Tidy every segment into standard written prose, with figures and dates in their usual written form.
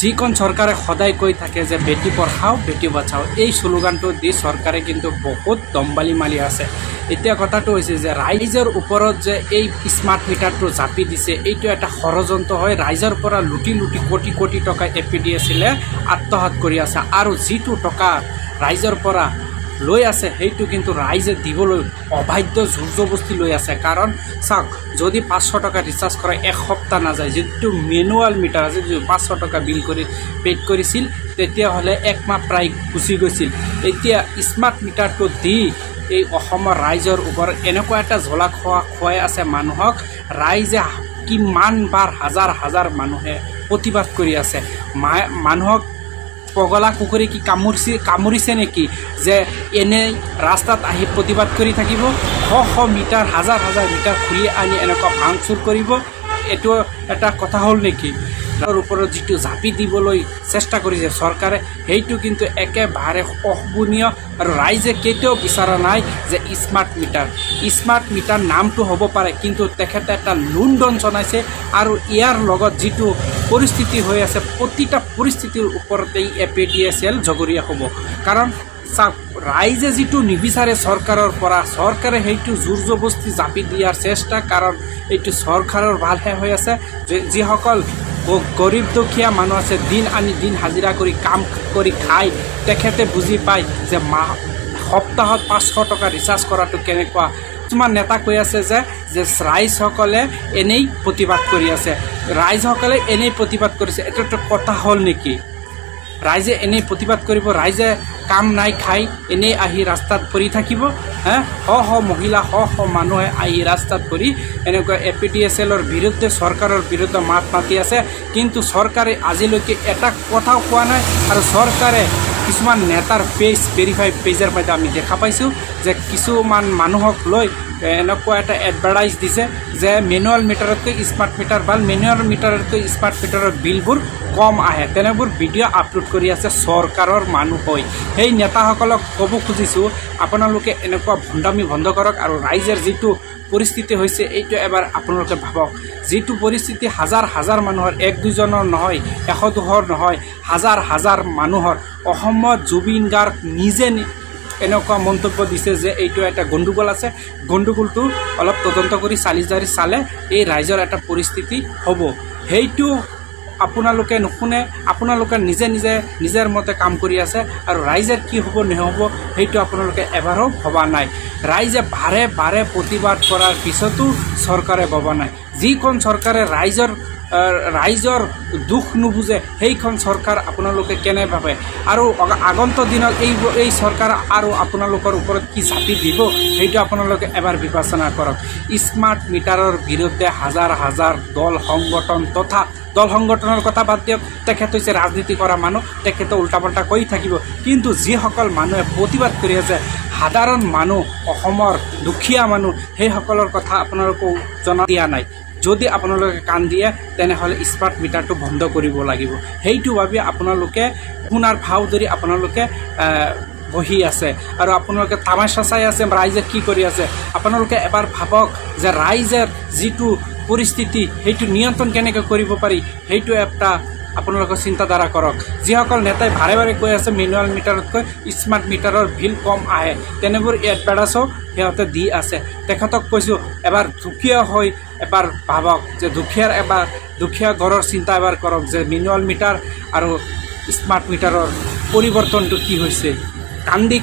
যিখন চৰকাৰে সদায় কৈ থাকে যে বেটি পঢ়াও বেটি বচাও, এই শ্লোগানটো দি চৰকাৰে কিন্তু বহুত দম্বালি মাৰি আছে। এতিয়া কথাটো হৈছে যে ৰাইজৰ ওপৰত যে এই স্মাৰ্ট মিটাৰটো জাপি দিছে, এইটো এটা ষড়যন্ত্ৰ হয়। ৰাইজৰ পৰা লুটি লুটি কোটি কোটি টকা APDSL আত্মসাৎ কৰি আছে, আৰু যিটো টকা ৰাইজৰ পৰা লৈ আছে সেইটো কিন্তু ৰাইজে দিবলৈ অবাধ্য জোৰ জবস্তি লৈ আছে। কাৰণ চাওক, যদি 500 টকা ৰিচাৰ্জ কৰা এসপ্তাহ নাযায়, যিটো মেনুৱেল মিটাৰ আছে, যদি 500 টকা বিল কৰি পেড কৰিছিল, তেতিয়াহ'লে একমাহ প্ৰায় গুচি গৈছিল। এতিয়া স্মাৰ্ট মিটাৰটো দি এই অসমৰ ৰাইজৰ ওপৰত এনেকুৱা এটা জ্বলা খুৱাই আছে মানুহক। ৰাইজে কিমান বাৰ হাজাৰ হাজাৰ মানুহে প্ৰতিবাদ কৰি আছে। মানুহক পগলা কুকুৰে কি কামুৰিছে নেকি যে এনেই ৰাস্তাত আহি প্ৰতিবাদ কৰি থাকিব? শ মিটাৰ হাজাৰ হাজাৰ মিটাৰ খুলি আনি এনেকুৱা ভাঙচুৰ কৰিব? এইটো এটা কথা হ'ল নেকি? তাৰ ওপৰত যিটো জাপি দিবলৈ চেষ্টা কৰিছে চৰকাৰে, সেইটো কিন্তু একেবাৰে অশোভনীয়। আৰু ৰাইজে কেতিয়াও বিচৰা নাই যে স্মাৰ্ট মিটাৰ নামটো হ'ব পাৰে, কিন্তু তেখেতে এটা লুণ্ঠন জনাইছে। আৰু ইয়াৰ লগত যিটো পৰিস্থিতি হৈ আছে, প্ৰতিটা পৰিস্থিতিৰ ওপৰতেই APDSL জগৰীয়া হ'ব। কাৰণ চাওক, ৰাইজে যিটো নিবিচাৰে চৰকাৰৰ পৰা, চৰকাৰে সেইটো জোৰ জবস্তি জাপি দিয়াৰ চেষ্টা। কাৰণ এইটো চৰকাৰৰ ভালহে হৈ আছে। যিসকল গৰীব দুখীয়া মানুহ আছে, দিন আনি দিন হাজিৰা কৰি কাম কৰি খায়, তেখেতে বুজি পায় যে সপ্তাহত 500 টকা ৰিচাৰ্জ কৰাটো কেনেকুৱা। কিছুমান নেতা কৈ আছে যে ৰাইজসকলে এনেই প্ৰতিবাদ কৰি আছে, ৰাইজসকলে এনেই প্ৰতিবাদ কৰিছে। এইটোতো কথা হ'ল নেকি? ৰাইজে এনেই প্ৰতিবাদ কৰিব? ৰাইজে কাম নাই খাই এনেই আহি ৰাস্তাত পৰি থাকিব? শ মহিলা শ মানুহে আহি ৰাস্তাত পৰি এনেকুৱা APDSLৰ বিৰুদ্ধে, চৰকাৰৰ বিৰুদ্ধে মাত মাতি আছে। কিন্তু চৰকাৰে আজিলৈকে এটা কথাও কোৱা নাই। আৰু চৰকাৰে কিছুমান নেতাৰ ভেৰিফাইড পেজৰ মধ্যে আমি দেখা পাইছোঁ যে কিছুমান মানুহক লৈ এনেকুৱা এটা এডভাৰটাইজ দিছে যে মেনুৱেল মিটাৰতকৈ স্মাৰ্ট মিটাৰ ভাল, মেনুৱেল মিটাৰতকৈ স্মাৰ্ট মিটাৰৰ বিলবোৰ কম আহে। তেনেবোৰ ভিডিঅ' আপলোড কৰি আছে চৰকাৰৰ মানুহ হৈ। সেই নেতাসকলক ক'ব খুজিছোঁ, আপোনালোকে এনেকুৱা ভণ্ডামি বন্ধ কৰক। আৰু ৰাইজৰ যিটো পৰিস্থিতি হৈছে, এইটো এবাৰ আপোনালোকে ভাবক। যিটো পৰিস্থিতি হাজাৰ হাজাৰ মানুহৰ, 1-2জনৰ নহয়, 100-200 নহয়, হাজাৰ হাজাৰ মানুহৰ। অসমত জুবিন গাৰ্গ নিজে এনেকুৱা মন্তব্য দিছে যে এইটো এটা গণ্ডগোল আছে, গণ্ডগোলটো অলপ তদন্ত কৰি চালি-জাৰি চালে এই ৰাইজৰ এটা পৰিস্থিতি হ'ব। সেইটো আপোনালোকে নুশুনে, আপোনালোকে নিজৰ মতে কাম কৰি আছে। আৰু ৰাইজৰ কি হ'ব নহ'ব সেইটো আপোনালোকে এবাৰো ভবা নাই। ৰাইজে বাৰে বাৰে প্ৰতিবাদ কৰাৰ পিছতো চৰকাৰে ভবা নাই। যিখন চৰকাৰে ৰাইজৰ দুখ নুবুজে, সেইখন চৰকাৰ আপোনালোকে কেনে ভাবে? আৰু আগন্তুক দিনত এই চৰকাৰ আৰু আপোনালোকৰ ওপৰত কি জাপি দিব, সেইটো আপোনালোকে এবাৰ বিবেচনা কৰক। স্মাৰ্ট মিটাৰৰ বিৰুদ্ধে হাজাৰ হাজাৰ দল সংগঠনৰ কথা বাদ দিয়ক, তেখেত হৈছে ৰাজনীতি কৰা মানুহ, তেখেতে উল্টা-পাল্টা কৈ থাকিব। কিন্তু যিসকল মানুহে প্ৰতিবাদ কৰি আছে, সাধাৰণ মানুহ, অসমৰ দুখীয়া মানুহ, সেইসকলৰ কথা আপোনালোকেও জনা দিয়া নাই। যদি আপোনালোকে কাণ দিয়ে, তেনেহ'লে স্মাৰ্ট মিটাৰটো বন্ধ কৰিব লাগিব। সেইটো ভাবি আপোনালোকে শুনাৰ ভাও ধৰি আপোনালোকে বহি আছে আৰু আপোনালোকে তামাচা চাই আছে ৰাইজে কি কৰি আছে। আপোনালোকে এবাৰ ভাবক যে ৰাইজৰ যিটো পৰিস্থিতি, সেইটো নিয়ন্ত্ৰণ কেনেকৈ কৰিব পাৰি, সেইটো এটা আপোনালোকে চিন্তাধাৰা কৰক। যিসকল নেতাই বাৰে বাৰে কৈ আছে মেনুৱেল মিটাৰতকৈ স্মাৰ্ট মিটাৰৰ বিল কম আহে, তেনেবোৰ এডভাৰটাইজো সিহঁতে দি আছে। তেখেতক কৈছোঁ, এবাৰ দুখীয়া হৈ এবাৰ ভাবক যে দুখীয়া ঘৰৰ চিন্তা এবাৰ কৰক যে মেনুৱেল মিটাৰ আৰু স্মাৰ্ট মিটাৰৰ পৰিৱৰ্তনটো কি হৈছে।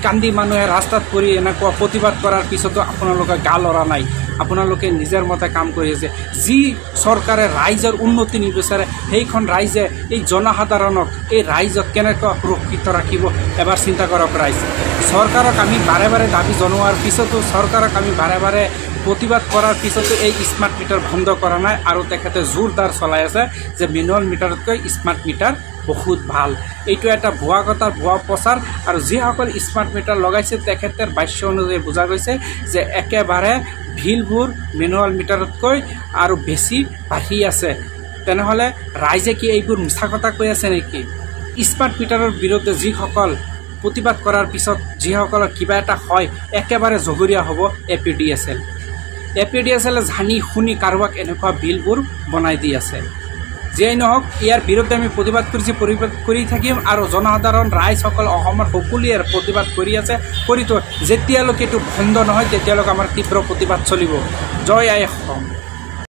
কান্দি মানুহে ৰাস্তাত পৰি এনেকুৱা প্ৰতিবাদ কৰাৰ পিছতো আপোনালোকে গা লৰা নাই। আপোনালোকে নিজৰ মতে কাম কৰি আছে। যি চৰকাৰে ৰাইজৰ উন্নতি নিবিচাৰে, সেইখন ৰাইজে এই জনসাধাৰণক, এই ৰাইজক কেনেকৈ সুৰক্ষিত ৰাখিব এবাৰ চিন্তা কৰক ৰাইজ। চৰকাৰক আমি বাৰে বাৰে দাবী জনোৱাৰ পিছতো, চৰকাৰক আমি বাৰে বাৰে প্ৰতিবাদ কৰাৰ পিছতো এই স্মাৰ্ট মিটাৰ বন্ধ কৰা নাই। আৰু তেখেতে জোৰদাৰ চলাই আছে যে মেনুৱেল মিটাৰতকৈ স্মাৰ্ট মিটাৰ বহুত ভাল। এইটো এটা ভুৱা কথা, ভুৱা প্ৰচাৰ। আৰু যিসকল স্মাৰ্ট মিটাৰ লগাইছে, তেখেতৰ ভাষ্য অনুযায়ী বুজা গৈছে যে একেবাৰে বিলবোৰ মেনুৱেল মিটাৰতকৈ আৰু বেছি বাঢ়ি আছে। তেনেহ'লে ৰাইজে কি এইবোৰ মিছা কথা কৈ আছে নেকি? স্মাৰ্ট মিটাৰৰ বিৰুদ্ধে যিসকল প্ৰতিবাদ কৰাৰ পিছত যিসকলৰ কিবা এটা হয়, একেবাৰে জগৰীয়া হ'ব APDSL জানি শুনি কাৰোবাক এনেকুৱা বিলবোৰ বনাই দি আছে। যিয়েই নহওক ইয়াৰ বিৰুদ্ধে আমি প্ৰতিবাদ কৰি থাকিম আৰু জনসাধাৰণ ৰাইজসকল অসমৰ সকলোৱে প্ৰতিবাদ কৰি আছে যেতিয়ালৈকে এইটো বন্ধ নহয় তেতিয়ালৈকে আমাৰ তীব্ৰ প্ৰতিবাদ চলিব। জয় আই অসম।